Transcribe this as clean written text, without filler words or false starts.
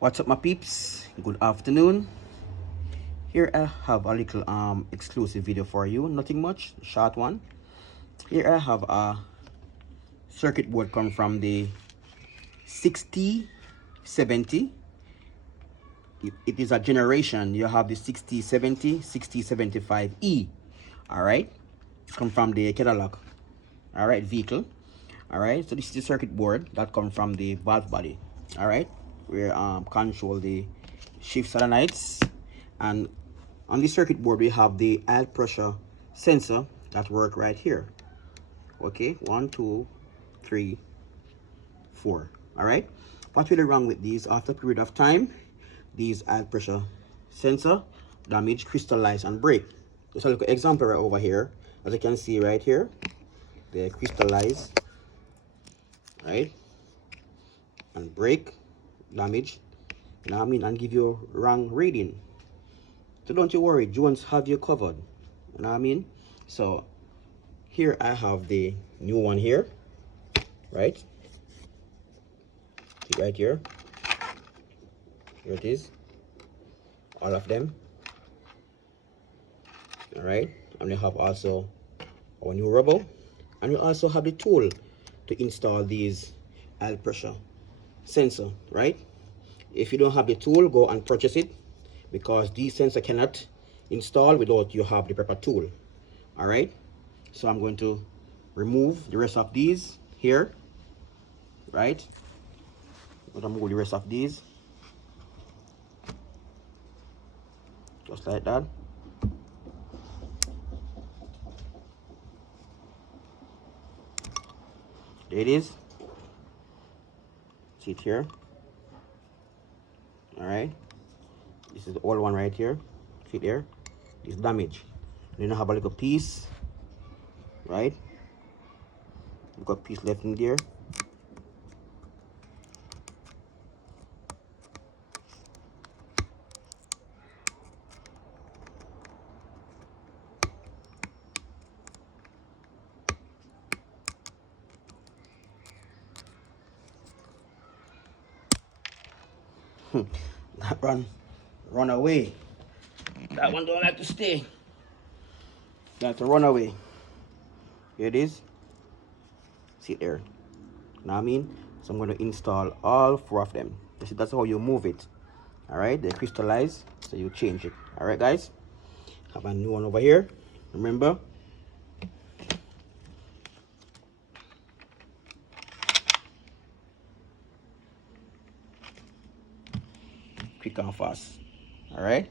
What's up, my peeps? Good afternoon. Here I have a little exclusive video for you. Nothing much, short one. Here I have a circuit board come from the 6070. It is a generation. You have the 6070, 6075E. All right, come from the Cadillac. All right, vehicle. All right, so this is the circuit board that come from the valve body. All right, we control the shift solenoids, and on the circuit board we have the oil pressure sensor that work right here. Okay, 1 2 3 4. All right, what's really wrong with these? After a period of time, these oil pressure sensor damage, crystallize, and break. Just a little example right over here. As you can see right here, they crystallize, right, and break, damage, you know what I mean, and give you wrong reading. So don't you worry, Jones have you covered, you know what I mean. So here I have the new one here, right? See right here, here it is, all of them. All right, and we have also our new rubber, and we also have the tool to install these oil pressure sensor, right? If you don't have the tool, go and purchase it, because these sensor cannot install without you have the proper tool. All right, so I'm going to remove the rest of these here, right? I'm going to remove the rest of these just like that. There it is. See it here. All right, this is the old one right here. See it there, it's damaged. Then I have a little piece, right? We've got a piece left in there. That run away. That one don't like to stay. You have to run away. Here it is. See it there. You know what I mean? So I'm going to install all 4 of them. That's how you move it. All right, they crystallize, so you change it. All right, guys. Have a new one over here. Remember, quick and fast. All right.